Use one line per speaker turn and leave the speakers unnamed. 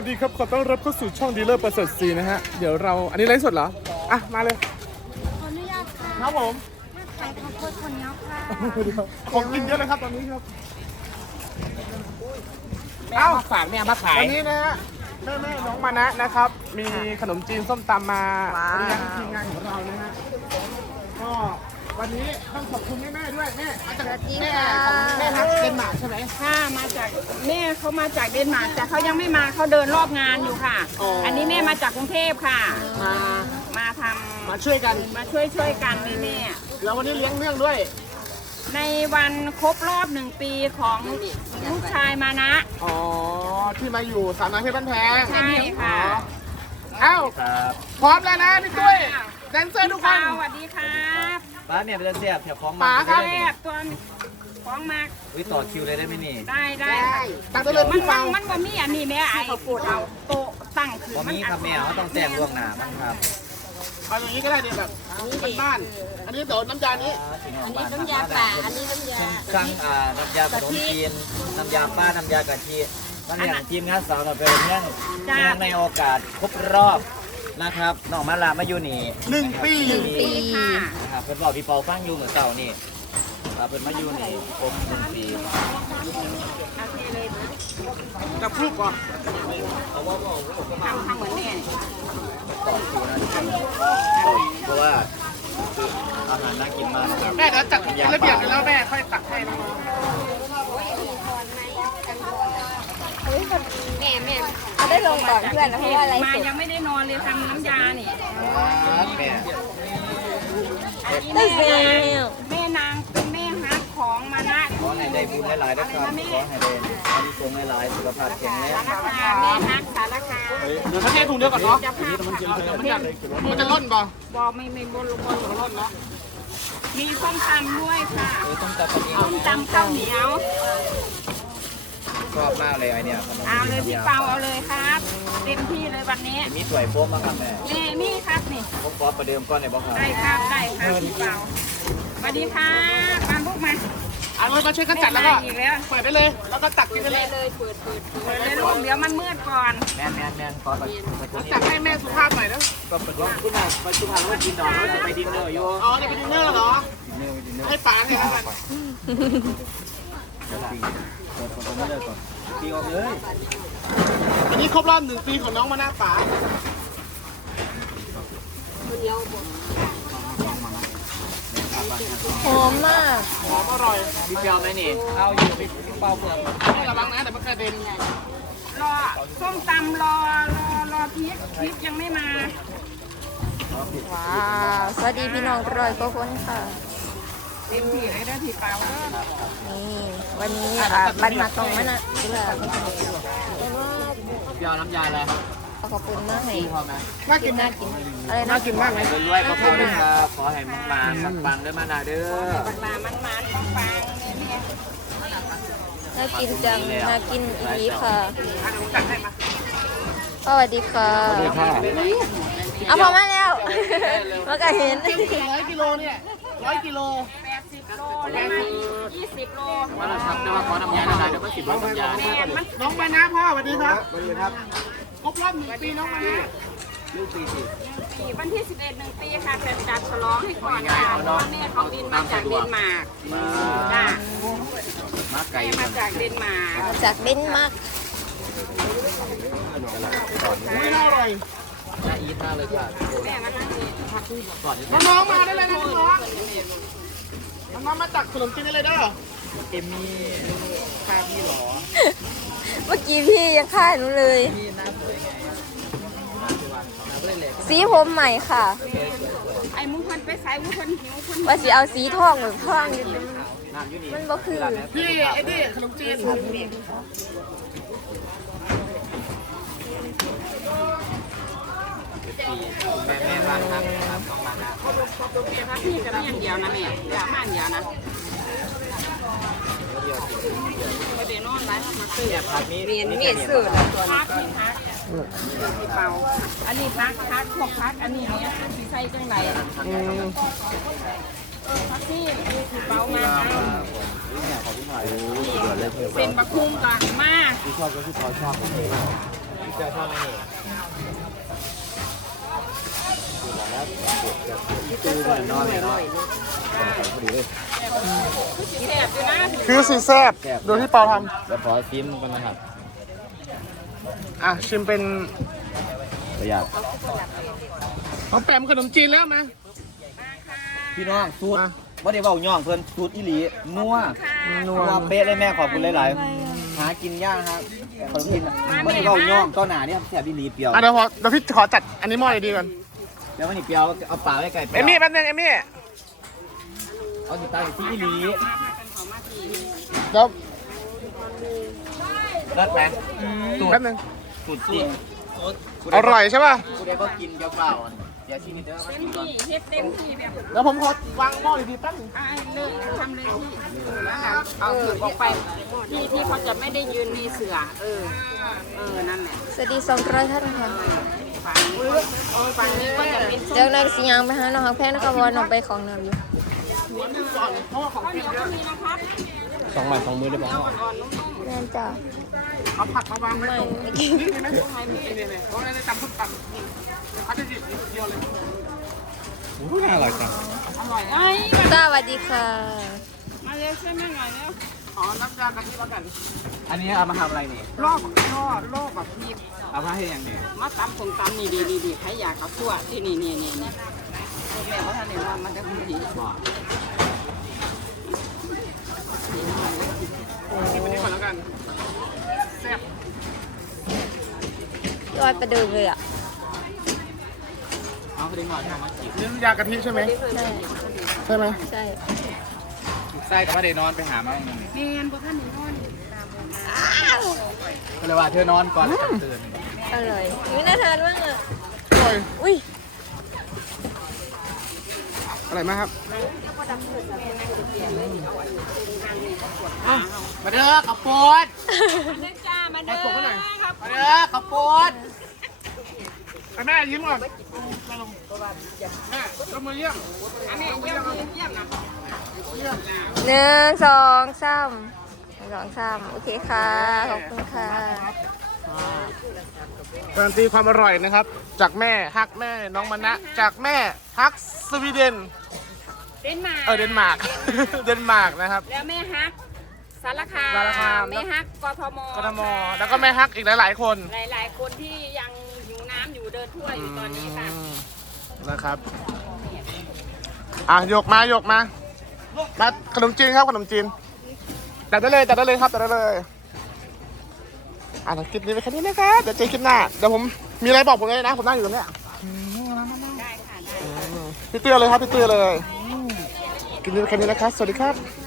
สวัสดีครับขอต้อนรับเข้าสู่ช่องดีลเลอร์ประเสริฐศรีนะฮะเดี๋ยวเราอันนี้ไลฟ์สดเหรออ่ะมาเลย
ขออนุญาตค่ะ
ครับผม
มาขายข้าวโพดคนเนี้ยค่ะ
ของกินเยอะเลยครับตอนนี้ครับ
แม่เอามาฝากแม่เอามาขาย
วันนี้นะฮะแม่น้องมานะนะครับ มีขนมจีนส้มตำมาเลี้ยงทีมงานของเรานะฮะก็วันนี้ต้องขอบคุณแม่ด้วยแม่มาจากแม่ของแม่ฮักเดนมาร์กใช่ไหม
ค่ะมาจากแม่เขามาจากเดนมาร์กแต่เขายังไม่มาเขาเดินรอบงานอยู่ค่ะ อันนี้แม่มาจากกรุงเทพค่ะ มาทำ
มาช่วยกัน
มาช่วยกันแม่
แล้ววันนี้เลี้ยงเนื่องด้วย
ในวันครบรอบ1 ปีของลูกชายมานะ
อ๋อที่มาอยู่สามน้ำเพชรบ้านแพง
ใช่ค่ะ
เอ้าพร้อมแล้วนะพี่ตุ้ยแดนเซอร์ทุกคน
สวัสดีครับ
ป้าเนี่ยเป็นเสียบแถวคลอง
ป๋า
มา
ครับ
แรกตัวของมาก
วิต่อคิวเลยได้ไหมนี่
ได้ค่ะ
ตักได้เลย
มัน
พี่เปา
มันบ่มีอันนี้แม่ไอ้เอาโต๊ะตั้งคือ
วันนี้ครับแม่เขาต้องแจ้งล่วงหน้าบ้างครับ
เอาอย่างนี้ก็ได้เนี่ยแบบบ้านๆอันนี้เดี๋ยวน้ำยานี้
น้ำยาป่าอันนี้น้ำยาสั่งน้ำยาขนมจีนน้ำยาป้าน้ำยากะทิวันนี้ทีมงานสาวเราเป็นเนื่องในโอกาสครบรอบนะครับน้องมาลามาอยู่นี่
1 ปี
ปีค่ะ
นะครับเพิ่นบอกพี่เปาฟังอยู่เหมือนเก่านี่เพิ่นมาอยู่นี่ครบ1 ปี
โอเคเลย
กับลูกก่อน
ทำเหมือนแม่นี่
ต่อคิวนะทุกคนเพราะว่าคืออาหารน่ากินมากนะครับ
แม่เดี๋ยวจัดระเบียบไปแล้วแม่ค่อยตักให้น้อง
แม่เขาได้ลงก่อนเพื่อนนะเพราะว่าอะไร
มายังไม่ได้นอนเลยทำน้ำยานี่
ครับแม่
ได้เซล
แม่นางเป็นแม่ฮักของมานะ
ขอให้ได้บุญหลายๆนะครับขอให้ได้อานิสงส์หลายๆสุขภาพแข็งแรง
สารคามแม่ฮักสารคาม
เดี๋ยวถ้าเทถุงเดียวก่อนเนาะ
จะพา
มันจะล่นป่ะ
บอไม่บนลงบนล่นเนาะมีส้มตำด้วยค่ะ
ต้องจับคนนี้
ส้มตำข้าวเหนียว
ชอบมากเลยไอเนี่ยขนม
เอาเลยพี่เปาเอาเลยครับเต็มที่เลยวันนี้
มีสวยโฟมบ้างครับแม่
นี่ครับนี่
ผมขอประเดิมก้อนในบ้างครับ
ได้ครับพี่เปาสวัสดีค่ะมาลูกมา
เอาเลยมาช่วยกันจัดแล้วก็
อีกแล้ว
เปิดได้เลยแล้วก็ตักกินได้เลย
เปิดเลยลูกเดี๋ยวมันมืดก่อน
แมนขอแบบ
ตักให้แม่สุภาพหน่อยนะ
ก็เปิดว่าคุณนายไปสุพรรณว่ากินดอกแล้วจะไปดินเนอร์อยู่
อ๋อนี่เป็นดินเนอร์เหรอให้ป๋าเนี่ยครับ
ปีออกเลย
อันนี้ครบรอบ1 ปีของน้องมาหน้าป๋า
หอมมาก
หอมอร่อย
พี่เปียวไหมนี่เอาอยู่พี่เป้าเปลือก
ให้ระวังนะเดี๋ยวมันกระเด็น
รอส้มตำรอพริกยังไม่มา
ว้าวสวัสดีพี่น้องรอยก็คนค่ะ
เต็มที่เลยได้ที่เปล่าเด้อ
นี่วันนี้บรรมาตรงมานะเพื่อ
พี่เปียวน้ำยาอะไรครับ
ขอบคุณมากให้
พอไหม
น่ากิน
น่ากินอะไร
น่า
นะ
กินมากเลย
รวยๆขอบคุณครับขอให้มาปังๆด้วยมานาเด้อ
บักลามันปังเนี่ย
น่ากินจังน่ากินอีหลีค่ะ
อ่ะเดี๋ยวผมจัดให้มา
สวัสดีค่ะเอาพอมาแล้วมาก็เห็น
100 กิโลเนี่ย100 กิโล
80 โลแล้วมัน20 โล
ว่าเราทำได้ว่าขอน้ำยาได้เดี๋ยวมันสิบรถน้ำยา
แม่มัน
น้องมานะพ่อสวัสดีครับ
สวัสดีครับ
ครบรอบ1 ปีน้องมานะ
ลูกปีสิ
วันที่ 11 1 ปีค่ะจะจัดฉลองให้ก่อนค่ะเพราะว่าแม่เขาบินมาจากเดนมาร์กจ้า
มาไก่
แม่มาจากเดนมาร์ก
จากเดนมาร์ก
ไม่น่าอร่อย
น่าอีทมากเลยค่ะ
แม่มานั่งนี่
ก่อนที่
น้องๆมาได้เลยนะน้องๆมาตักขนมจีนได้เลยเด้อ
เอมมี่ค่าพี่หรอ
เมื่อกี้พี่ยังฆ่าหนูเลย
พี่หน้าสวยไงเล่นเลย
สีผมใหม่ค่ะ
ไอ้มุ้งคนไปใส่มุ้งคนหิวคน
ว่าสิเอาสีทองหรือทองอยู่
น้ำยูนี่
มันบ่คือ
พี่ไอ้นี่ขนมจีน
แม่บ้านทำครับของมันนะ
แม่พักที่กับแม่เดียวนะแม่อย่าม่านเดียวนะไม่ได้นอนไรมาซื้อ
เนี่ยผักนี้
พักที่พักที่เป่าอันนี้พักพวกพักอันนี้เนี้ยที่ใส่จังไรพักที่เป่ามาเป็นบักคุ้งก่อนมา
ที่ชอบก็คือพอชอบพี่เจ้าชอบไหมนี่ดูก่อนนอนเลยเนาะพอดีเลย
แซ่บอยู่นะ
คือสีแซบดูที่เปาท
แล้วขอซิมกันนะครับ
ำอ่ะชิมเป็น
ประหยัด
เอาแปมขนมจีนแล้วมา
พี่น้องสูตร
มา
ว่าได้เบาย่องเพิ่นสูตรอีหลีนัว
นัว
นัวเป๊ะเลยแม่ขอบคุณหลายๆหากินยากครับแต่ขนมจีนว่าได้เบาย่องต้นหนาเนี่ยแซ่บอีหลีเปรี้ยว
อ่ะเดี๋ยวพี่ขอจัดอันนี้หม้อดีๆก่อน
แล้ววันนี้เปรี้ยวเอาปลาไว้ไก่เปรี้
เอ
ยว
มี่แป๊บนึงเอมี่
เอาติดตามที่อีหลี
เดี๋ยว
เลิศไหมสูตร
แป๊บนึง
สูตรจริง
อร่อยใช่ป่ะ
กูได้ก็กินเดี๋ยวเปล่าเดี๋ยวชิมนิดเดียวก็กินก่อน
เฮ็ดเต็มที่แบบ
เดี๋ยวผมขอวางหม้อดีๆแป๊บนึง
เลิกทำเลยที่นะคะเอาเสือออกไปที่เขาจะไม่ได้ยืนมีเสือนั่นแหละ
สวัสดี200ท่านค่ะ
ฝั่งนี้ก็จะเป็น
เดี๋ยวนายสิยังไปหาน้องฮักแพงนะคะเพราะว่าน้องไปของน้ำอยู่
เพราะว่าของ
ข้าวเหนียวก็มีนะครับ
สองไม้สองมือได้ป่ะ
แม่นจ้ะ
เอาผักมาวางไว้
ไม่
ตรง
ไม่กิน
นี่ดีไหมนี่เพราะว่าในตำส้มตำนี่เดี๋ยวเขาจะหยิบเดียวเลย
น่าอร่อยจัง
อร่อยไอ้
สวัสดีค่ะ
มาเร็วช่วยแม่หน่อยเร็ว
อ๋อน้ำยากะทิแล้วกัน
อันนี้เอามาทำอะไรนี่
รอบแบบพี่
เอามาให้ยังเนี่ย
มาตำผงตำนี่ดีใครอยากกับตัวที่นี่แม่ว่าท่านเห็นว่ามันจะดี
กินไปนี่ก่อนแล้วกันแซ่บ
ลอยประเดิมเลยอ่ะ
เอาไปดึงหน่อยทำมาจีบ
นี่น้ำยากะทิใช่ไหม
ใช่
ใช่ไหม
ใช่
ไส้กับว่าเดนอนไปหามาอย่างนี้
แม่นพวกท่านนี่นอน
ก็เลยว่าเธอนอนก่อนแล้วจะตื่น
อร่อยนี่น่าทานมากอ่ะ
อร่อย
อุ้ย
อร่อยมากครับมาเด้อข้าวโพด
เด้อจ้ามาเด้อ
มาปลุกให้หน่อย
ครับ
มาเด้อข้าวโพดแม่ยิ้มก่อนมาลงแม่ลงมือเยี่ยม
อันนี้เยี่ยมนะ
1 2 3 1 2 3โอเคค่ะขอบคุณค่ะ
การันตีความอร่อยนะครับ จากแม่ฮักแม่น้องมณะจากแม่ฮักสวีเดน
เดนมาร์ก
เดนมาร์ก เดนมาร์กนะครับ
แล้วแม่ฮักสารคา
สารคาม
แม่ฮักกทม
กทมแล้วก็แม่ฮักอีกหลายๆคน
หลายๆคนที่ยังหิวน้ำอยู่เดินทั่วอยู่ตอนนี้ค่ะ
นะครับยกมาขนมจีนครับขนมจีนจัดได้เลยครับจัดได้เลยคลิปนี้ไปแค่นี้นะครับเดี๋ยวเจอคลิปหน้าเดี๋ยวผมมีอะไรบอกผมเลยนะผมนั่งอยู่ตรงเนี้ย
ได้ค่ะได้
พี่เตือเลยครับพี่เตือเลยคลิปนี้ไปแค่นี้นะครับสวัสดีครับ